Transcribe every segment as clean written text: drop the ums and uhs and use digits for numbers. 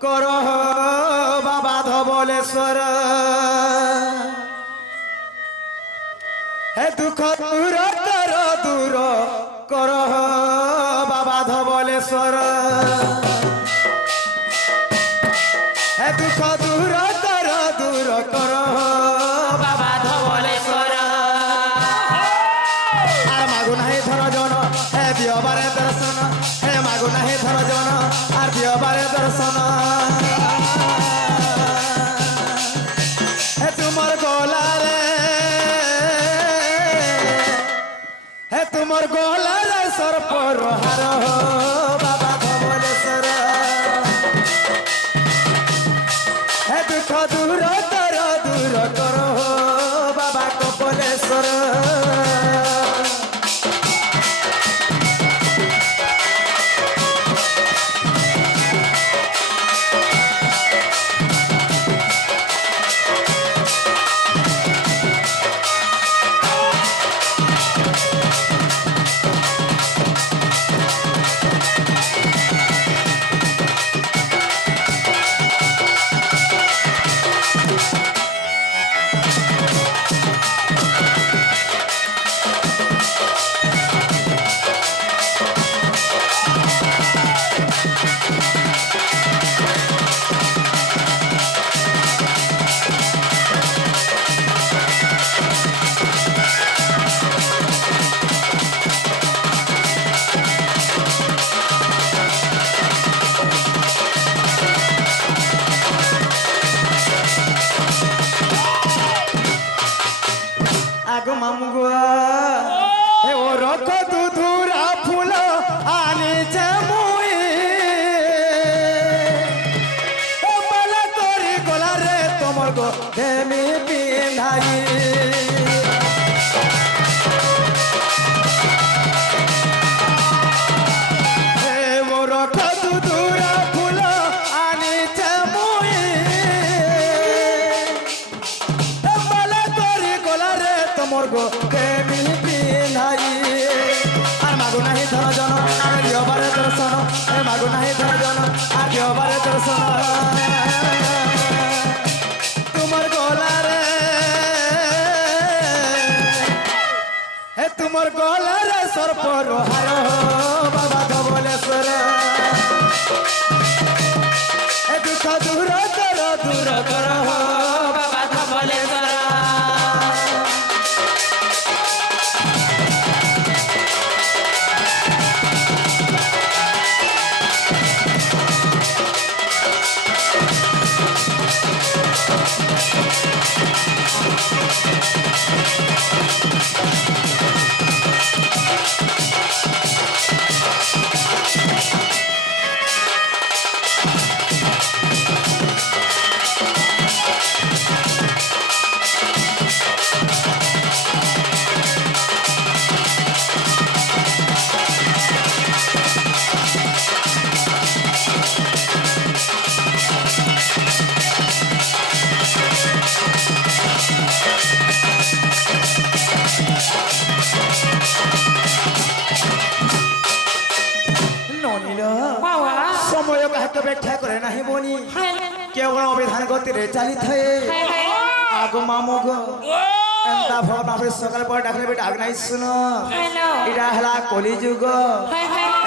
কর বাবা ধবলেশ্বর হে দুঃখ দূর কর বাবা ধবলেশ্বর হে দুঃখ দূর কর বাবা ধবলেশ্বর আর মাগু নাই ধর জন হে দিয়বারে দর্শন হে মাগু নাই ধর জন আর দিয়বারে দর্শন হে তোমার গলারে হে তোমার গলারে সর্পর হার বাবা ধবলেশ্বর হে দুঃখ দূর কর বাবা কপলেশ্বর আগো মামুয়া হে ও রখ দুধুরা ফুল আনিছে মুই ও মালা করি গলারে তোমার গো হেমি পিন্ধাই হে ও রখ দুধুরা ফুল আনিছে মুই তোমার গো কেমি পিনাই আর মাগু নাহি ধর জন আর দিয়বারে দর্শন হে মাগু নাহি ধর জন আর দিয়বারে দর্শন তোমার গলারে হে তোমার গলারে সর্পর হার বাবা ধবলেশ্বর হে দুঃখ দূর কর বাবা ধবলেশ্বর সময় কাহাকে ব্যাখ্যা করে নাহি বনি কেবল অবিধান গতিরে চালি থাকে আগো মামু গো এন্তা ভগবান সকাল পর ডাকলে বেটা ডাক নাই শুন এটা হলা কলি যুগ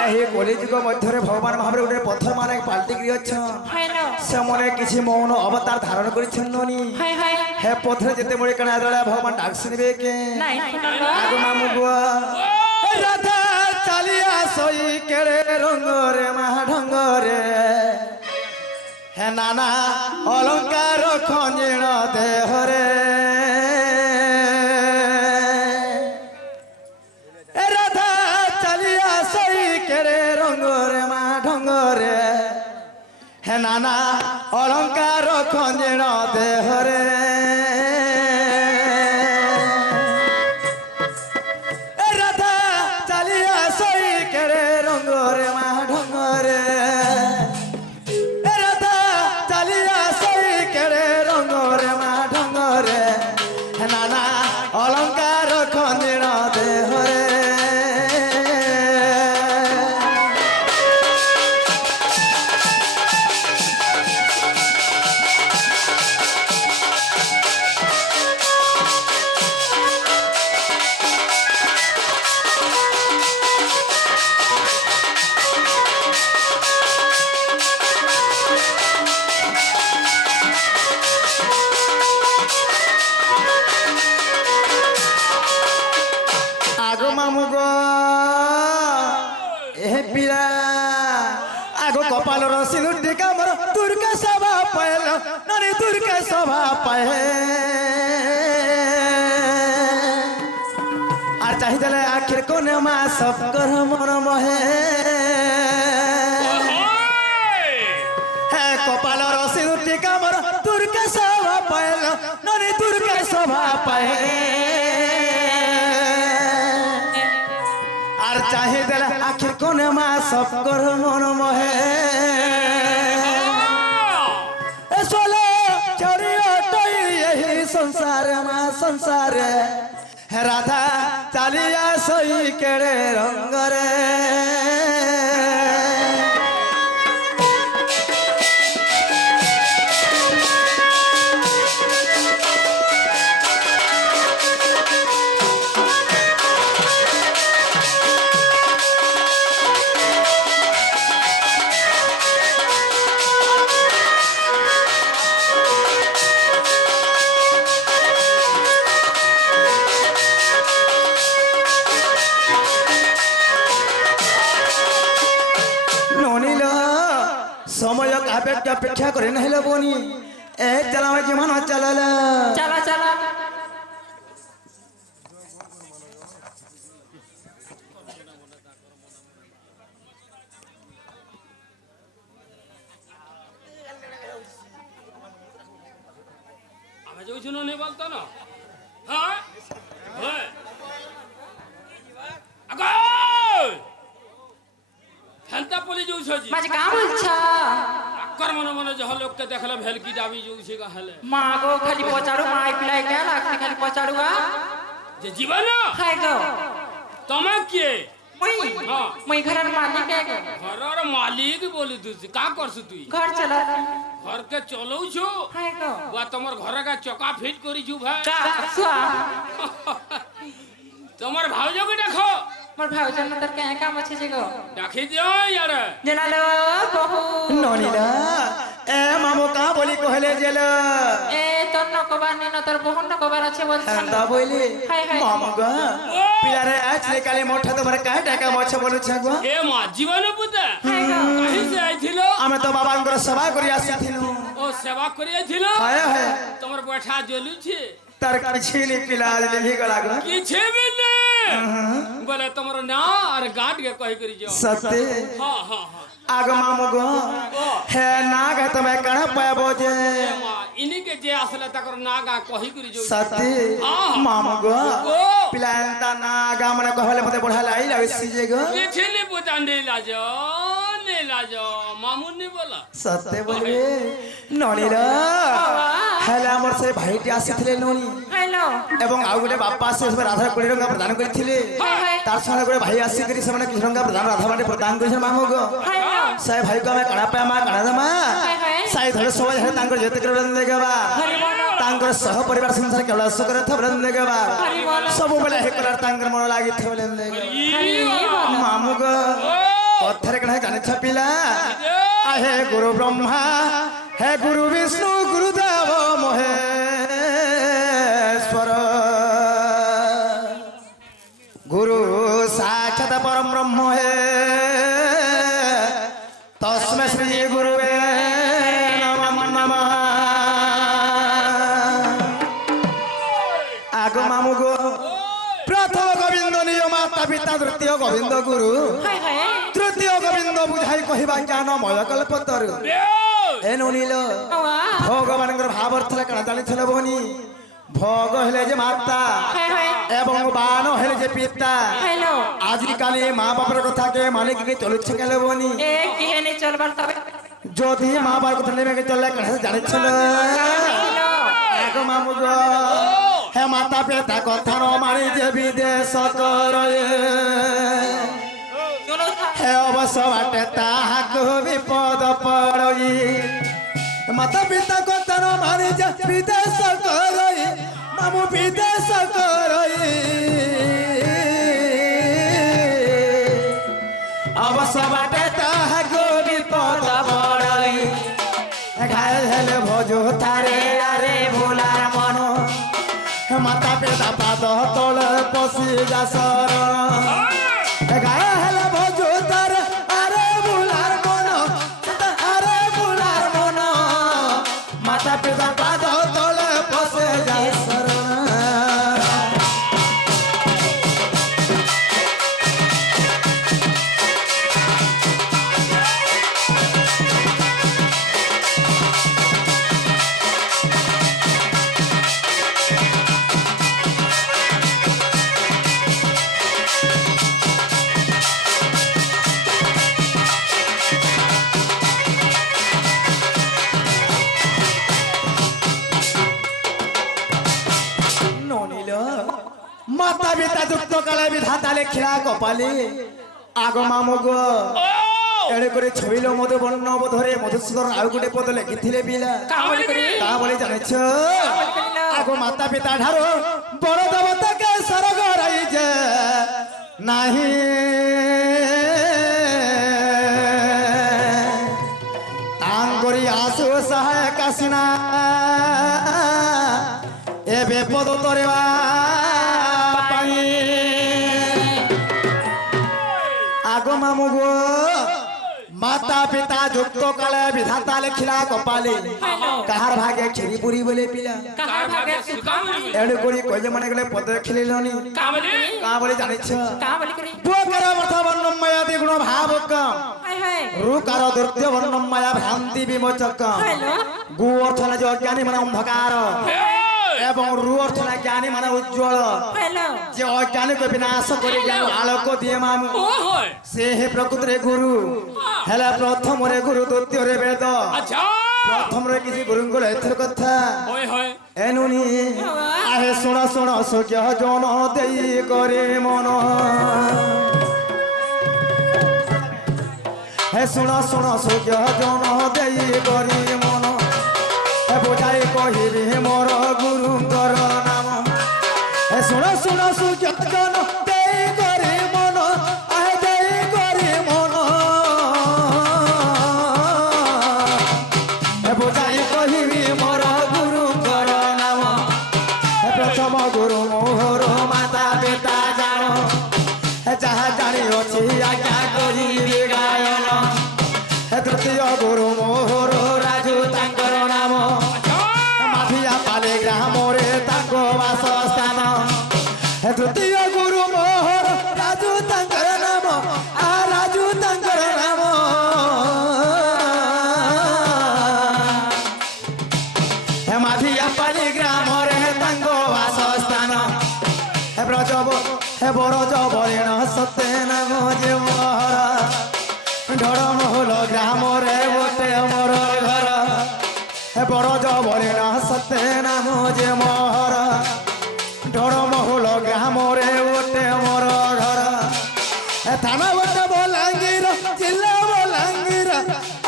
এই কলি যুগ মধ্যে ভগবান ভাবে গোটে পথর মানে পাল্টি গিয়ে অছন সেমনে কিছু মৌন অবতার ধারণ করেছেন ননি হে পথরে যেতে মরে কেনা ভগবান ডাক শুনবে কে আগো মামু গো রাধা চালিয়া সই কেড়ে রঙরে মা ঢঙ্গরে হে নানা অলঙ্কার খঞ্জিণ দেহরে রাধা চালিয়া সই কেড়ে রঙরে মা ঢঙ্গরে হে নানা অলঙ্কার খঞ্জিণ দেহরে রঙরে মা ঢঙ্গরে রাধা চালিয়া সই কেড়ে রঙরে মা ঢঙ্গরে নানা অলঙ্কার খঞ্জিণ দেহরে মামু গো এ পিলা আগো কপালর সিঁদুর টিকা মোর দুর্গা সভা পাইল নানি দুর্গা সভা পায় আর চাহিদালে আখির কোনে মা সব কর মন মহে হ্যাঁ কপালর সিঁদুর টিকা মোর দুর্গা সভা পাইল নানি দুর্গা সভা পায় আর চাহিদালে আখির কোনে মা সব কর মন মহে চলো চরিয়টই এই সংসার মা সংসার রাধা চালিয়া সই কেড়ে রঙ্গরে সময় অপেক্ষা করে নাহিল বনি এ চালাও জীবন চালালা চালা চালা আমি যাচ্ছি না নেই বলতো না হ্যাঁ হ্যাঁ ফেলতা পলি যাচ্ছি মাঝে কা বলছ আক্কর মনে মনে যহ লোককে দেখলে ভেলকি যাবি যাচ্ছি গাহলে মা গো খালি পচাড়ু মাই পিলাই কে লাগতে খালি পচাড়ুয়া যে জীবন হাই গো তোমা কে মই ঘরের মালিক কে গো ঘরের মালিক বলি তুই কা করছ তুই ঘর চলা ঘরকে চলাউছো হাই গো বা তোমার ঘরে কা চকা ফিট করিছু ভাই কা সুয়া তোমার ভাউজকে দেখো মোর ভাউজন তোর কে কাম আছে যে গো ডাকি দিও ইয়ার জনালো বহু ননিলা এ মামু কা বলি কহলে জেল এ তোর নকবার নি তোর বহুন নকবার আছে বলছ তা বইলি হাই হাই মামু গো পিলারে আজলে কালে মোঠা তোমার কা টাকা মছ বলছ গো এ মা জীবন পুতা হাই গো কাহি সে আইছিল আমি তো বাবাঙ্কর সেবা করি আসিছিলু ও সেবা করিয়াছিল হায় হায় তোমার বৈঠা জ্বলুছে তার কিছু নি পিলা লিহি গলা গো কিছু भी नहीं बोले तुम्हारा ना और गांठ के कही करी जो सत्य हाँ हाँ हाँ आग मामू गो हे नाग तुम्हें कण पाबो जे माँ इन्हीं के जे असले तक नागा कही करी जो सत्य मामू गो पिलांता नागा मने कहले मते बढ़ा लाई लागसी जे गो किसी ने पूछा नहीं लाजो मामू ने बोला सत्य बोलबे नणी रा हेला हमर से भाईटी आसीथिले नणी हेलो এবং ଆଉ ଗୋଟେ ବାପା ଆସି ରାଧା 20 ଟଙ୍କା ପ୍ରଦାନ କରିଥିଲେ ତାର ସଙ୍ଗେ ଗୋଟେ ଭାଇ ଆସି କରି ସେମାନେ କିଛି ଟଙ୍କା ପ୍ରଦାନ ରାଧା ବାଟେ ପ୍ରଦାନ କରିଛନ୍ତି ମାମୁ ଗो ସାଇ ଭାଇ को ଆମେ କାଣା ପାଏ ମା କାଣା ଦମା ସାଇ ଧଳେ ସବାଇ ଧଳେ ତାଙ୍କର ଯେତେ କରି ବନ୍ଦ ଦେଗବା ତାଙ୍କର ସହ ପରିବାର ସଂସାର କେବଳ ସୁଖ ରେ ଥବ ବନ୍ଦ ଦେଗବା ସବୁ ବେলা हे करार ତାଙ୍କର ମନ ଲାଗି ଥବ ବନ୍ଦ ଦେଗବା ମାମୁ ଗो କଥାରେ କଣ ଜାଣି ଛपिଲା हे गुरु ब्रह्मा हे गुरु विष्णु गुरुदेव महेश्वर गुरु साक्षात परम ब्रह्म है तस्मै श्री गुरुवे नमः नमः आगो मामू गो प्रथम गोविंद निज माता पिता तृतीय गोविंद गुरु हाय हाय तृतीय गोविंद बुझाई कहवा ज्ञान मय कल्पतरु ए ननिल भगवान भाव कण जानी बनी भोग हेले जे माता एवं बाण हेले जे पिता आजिकाली माँ बापर कथा के मानिक के चलु छकेले बनी जदि माँ बाप कथा लेबे के चलले कण जानि छल एगो मामू गो हे माता पिता कथा न मानि जे विदेश करए हे अवश्य बाटे ताहाको विपद पड़ई माता पिता को तन मारी जा विदेश करई मामू विदेश करई अवश्य बाटे ताहाको विपद पड़ई घायल हेले भोजो तारे अरे भोलार मन माता पिता ପିତା ପାଦ ତଳେ ପଶି ଯା ଶରଣ ଗାଏ ହେଲେ ଭଜୁ ତାର ଆରେ ବୁଲାର ମନ ଆରେ ବୁଲାର ମନ ମାତା ପିତା ପାଦ ତଳେ ପଶି ଯା ଶରଣ মাতা পিতা যুক্ত কালে বিধাতা লেখিলা কপালে আগ মামুগ এড়ে করে ছবিল মধু বর্ণ ধরে মধুসূদন আর গোটে পদ লেখিলে বিলা তা বলে জানিছ আগ মাতা পিতা ঠারো বড় দেবতাকে স্বর্গ রাইছে নাহি তাঙ্গরি আসু সহায়ক আসিনা এবে পদ তরেবা আগ মামুগ মাতা পিতা যুক্ত কালে বিধাতা লেখিলা কপালে কাহার ভাগে ছেড়ি পুরি বলে পিলা কাহার ভাগে সুকামনি এড়ে করি কইলে মনে গেলে পদ খিলিলনি কামলে কা বলে জানিছ কা বলি করি পুকার অর্থ বর্ণম মায়া দ্বিগুণ ভাবকম হাই হাই রুকার দুর্ত্য বর্ণম মায়া ভ্রান্তি বিমোচকম হ্যালো গু অর্থ না যে অজ্ঞানী মানে অন্ধকার এবং রু অর্থ না জ্ঞানী মানে উজ্জ্বল হ্যালো যে অজ্ঞানীকে বিনাশ করে জ্ঞান আলোক দিয়ে মামু ও হয় সে হে প্রকৃতিরে গুরু হেলা প্রথমরে গুরু দ্বিতীয়রে বেদ আচ্ছা প্রথমরে কিছু গুরুঙ্গল এথর কথা হয় হয় এনুনি আহে শোণ শোণ সূর্য জন দেই করে মন হে শোণ শোণ সূর্য জন দেই করে মন হে বুঝাই কহিবি মোর গুরুঙ্গর নাম হে শোণ শোণ সূর্য জন দেই করে মন আহে দেই করে মন হে বুঝাই কহিবি মোর গুরুঙ্গর নাম হে প্রথম গুরু মোহর মাতা পিতা জান হে যাহা জানি অছি আজ্ঞা করিবে গায়ন হে তৃতীয় গুরু মোহর রাজু তাঙ্কর নাম মাধিয়া পালে গ্রামরে তাঙ্ক বাসস্থান হে তৃতীয় গুরু মোহর রাজু তাঙ্কর নাম আ রাজু তাঙ্কর নাম হে মাধিয়া পালে গ্রামরে তাঙ্ক বাসস্থান হে ব্রজব হে বরজ বরেণ সত্যে নাম যে মোহর ঢড় মহল গ্রামরে বটে মোর ঘর হে বরজ বরেণ সত্যে নাম যে মোহর ঢড় মহল গ্রামরে বটে মোর ঘর হে থানা বটে বলাঙ্গীর জিল্লা বলাঙ্গীর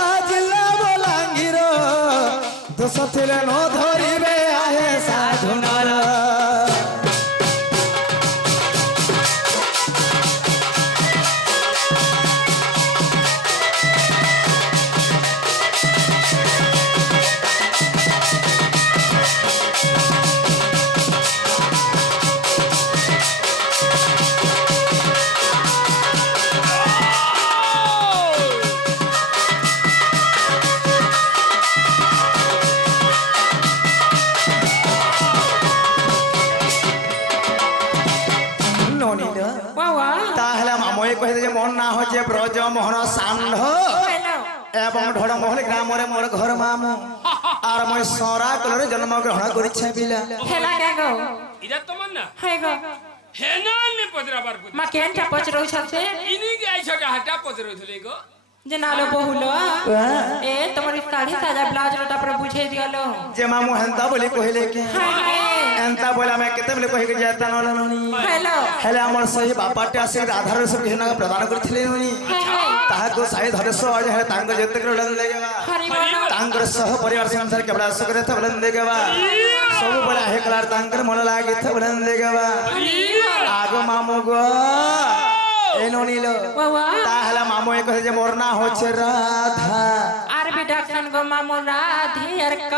আ জিল্লা বলাঙ্গীর দোষ ଥିଲେ ନ ধরিবে আহে সাধু নর বাবা তাহলে মাময়ে কহিলে যে মোর না হচ্ছে ব্রজ মোহন ষাণ্ড হ্যালো এবং ঢড়মহল গ্রামরে মোর ঘর মামু আর মই সরা কলরে জন্ম গ্রহণ করিছে বিলা হেলা গো এটা তোমার না হাই গো হেনালে পদরাবার বুঝ মা কেনটা পচরৌ ছতে ইনি কি আইছ হাটা পদরইছিলে গো যে নালো বহুলো এ তোমার কাঢ়ি সাজা ব্লাউজ লটা पर বুঝে দিয়ালো যে মামু হেন্তা বলি কহিলে কি হাই হাই এন্তা বলে আমি কেতে বলে কহি যেতা নলনি হ্যালো হেলে আমার সহি বাপাটি আসি রাধার সব ঘৃণা প্রদান করছিলে নি হাই হাই তাহাকে সাই ধরস আজ হে তাঙ্গ যেতে করে লাগেবা হরি বল তাঙ্গর সহ পরিবার সংসার কেবল সুখরে থবलन देगवा सब बड़ा हे कलार तांकर मन लागे थबलन देगवा आगो मामू गो एनो नीलो বাবা ताहला मामू ए कहे जे मोर ना होछे राधा আর বি ডাকছেন গো মামু রাধি আর ক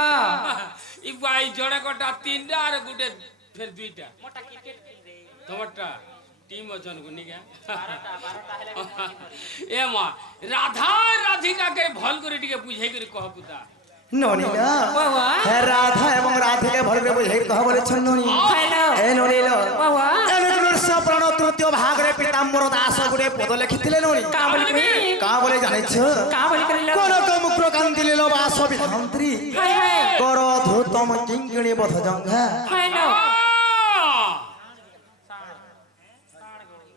ই বাই জড়ে কটা তিনটা আর গুটে ফের দুইটা তোমারটা টিম ওজন গুনি গে এ মা রাধা রাধিকাকে ভাল করে টিকে বুঝাই করে কহ পুতা ননিলা বাবা হ্যাঁ রাধা এবং রাধিকে ভাল করে বুঝাই কহ বলেছেন ননি হ্যালো এ ননিলা বাবা এনুগুলোর সপ্রাণ তৃতীয় ভাগরে পিতাম্বর দাস গুড়ে পদ লিখিଥିଲେ ননি কা বলি করি কা বলে জানিছ কা বলি করিল কনক মুক্র কান্দিল বাস বিধান্ত্রী হাই হাই কর ধূতম কিঙ্কিণী বধ জঙ্ঘা হ্যালো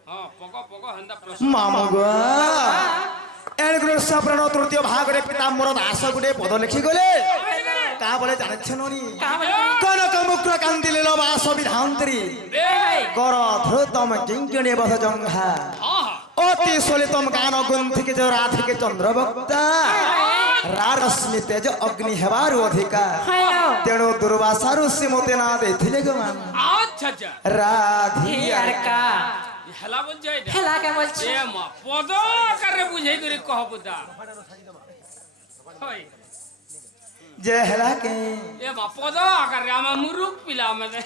হ্যাঁ পক পক হন্দা প্রশ্ন মামু গো এনুগুলোর সপ্রাণ তৃতীয় ভাগরে পিতাম্বর দাস গুড়ে পদ লিখি গলে কা বলে জানিছ ননি কা বলি করি কনক মুক্র কান্দিল বাস বিধান্ত্রী হাই কর ধূতম কিঙ্কিণী বধ জঙ্ঘা হ্যাঁ অতি সলিতম গান গ্রন্থিকে যে রাধিকে চন্দ্রবক্তা রারশ্মি তেজ অগ্নি হেবার অধিকার হ্যালো তেণু দুর্বাসা ঋষি মতে না ଦେଇଥିଲେ গো মান আচ্ছা আচ্ছা রাধি আর কা হেলা বলছে এটা হেলা কে বলছি এ মা পদ আকারে বুঝাই করে কহ পুতা হয় যে হেলাকে এ মা পদ আকারে আমার মুরুখ পিলা মানে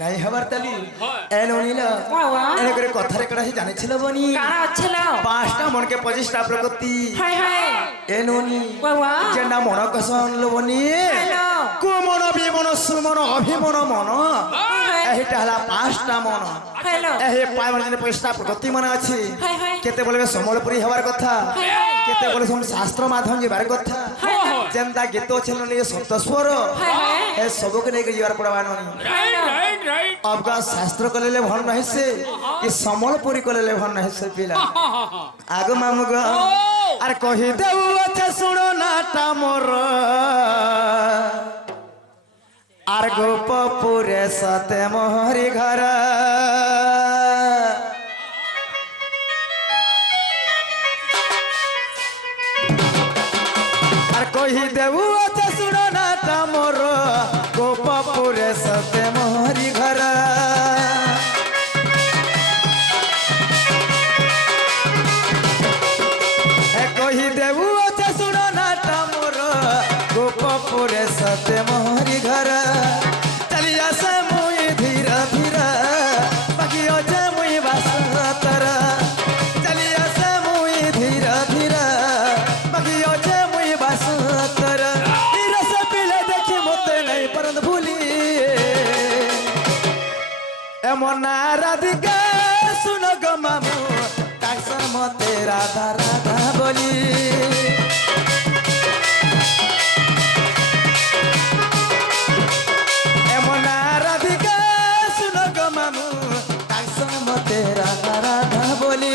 নাই হবার তালি হয় এন অনিল বাবা এনে করে কথারে কড়া হি জানিছিল বনি কারা আছিল পাঁচটা মনকে 25টা প্রকৃতি হাই হাই এন অনি বাবা যেটা মন কসন লবনি হ্যালো কুমন বিমন সুমন অভিমন মন হাই এইটা হলা পাঁচটা মন হ্যালো এহে পাইবার জন্য 25টা প্রকৃতি মনে আছে হাই হাই কেতে বলবে সম্বলপুরী হবার কথা হাই কেতে বলে শাস্ত্র মাধ্যম যাবার কথা হাই যেনতা গীত ছিল নিয়ে সপ্তস্বর হাই এ সবকে নেই যাবার পড়বা ননি রাইট রাইট রাইট অবকা শাস্ত্র কলেলে ভন নাই সে কি সম্বলপুরী কলেলে ভন নাই সে পিলা আগ মামুগ আর কহি দেউ আছে শুনো নাটা মোর আর গোপপুরে সতে মোহরি ঘর আর কহি দেউ আছে শুনো নাটা মোর গোপপুরে সতে মোহরি ঘর কহি দেবু আছে শুনো নাটা মোর গোপপুরে সতে মোহরি ঘর চলি আসে মুই ধীর ধীর বাকি আছে মুই বাসতর চলি আসে মুই ধীর ধীর বাকি আছে মুই বাসতর রস পিলে দেখি মতে নাই পরন ভুলি এমন রাধিকা শুনো গো মামু কাকসন মতে রাধা রাধা বলি এমন রাধিকা শুনো গো মামু কাকসন মতে রাধা রাধা বলি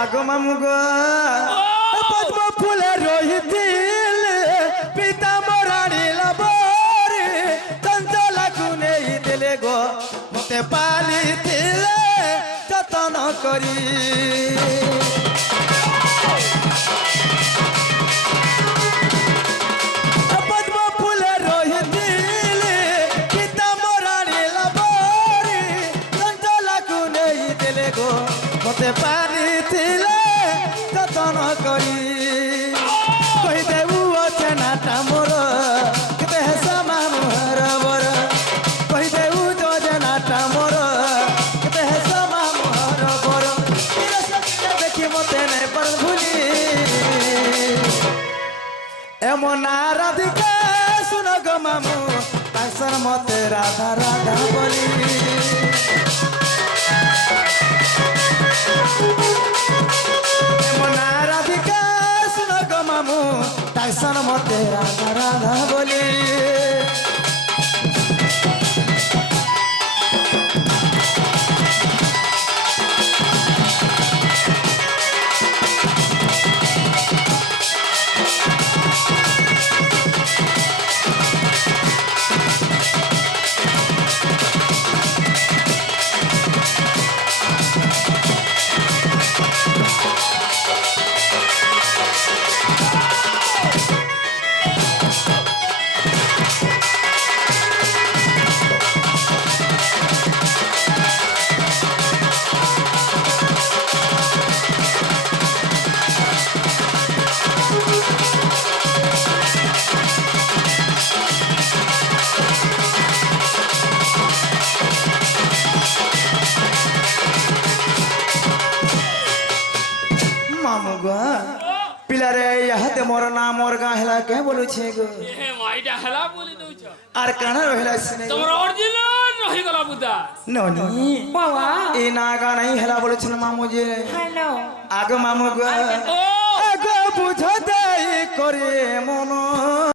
আগো মামু গো পদ্ম ফুলে রহিছিল পিতাম্বরাণী লাবরে চঞ্চলাকু নেই দিলে গো মতে পালিছিলে যতন করি পদ্ম ফুলে রহিছিল পিতাম্বরাণী লাবরে চঞ্চলাকু নেই দিলে গো মতে পালিছিলে যতন করি কহি দেবু আছে নাটা মোর কেতে হেসমা মোহর বর কহি দেবু যে নাটা মোর কেতে হেসমা মোহর বর দেখি মতে নাই পর ভুলি এমন রাধিকা শুনো গো মামু তাইসন মতে রাধা রাধা বলি মনা রাধিকা শুন গো মামু তাইসন মতে রাধা রাধা বলি মামু গো পিলারে ইহাতে মোর না মোর গা হেলা কে বলুছে গো এ মাইটা হেলা বলি দউছ আর কানা রহিলা সিনে তোমার অরিজিনাল রহি গলা বুদা ননি বাবা এ না গা নাই হেলা বলেছেন মামু যে হ্যালো আগে মামু গো ও আগে বুঝতে করে মন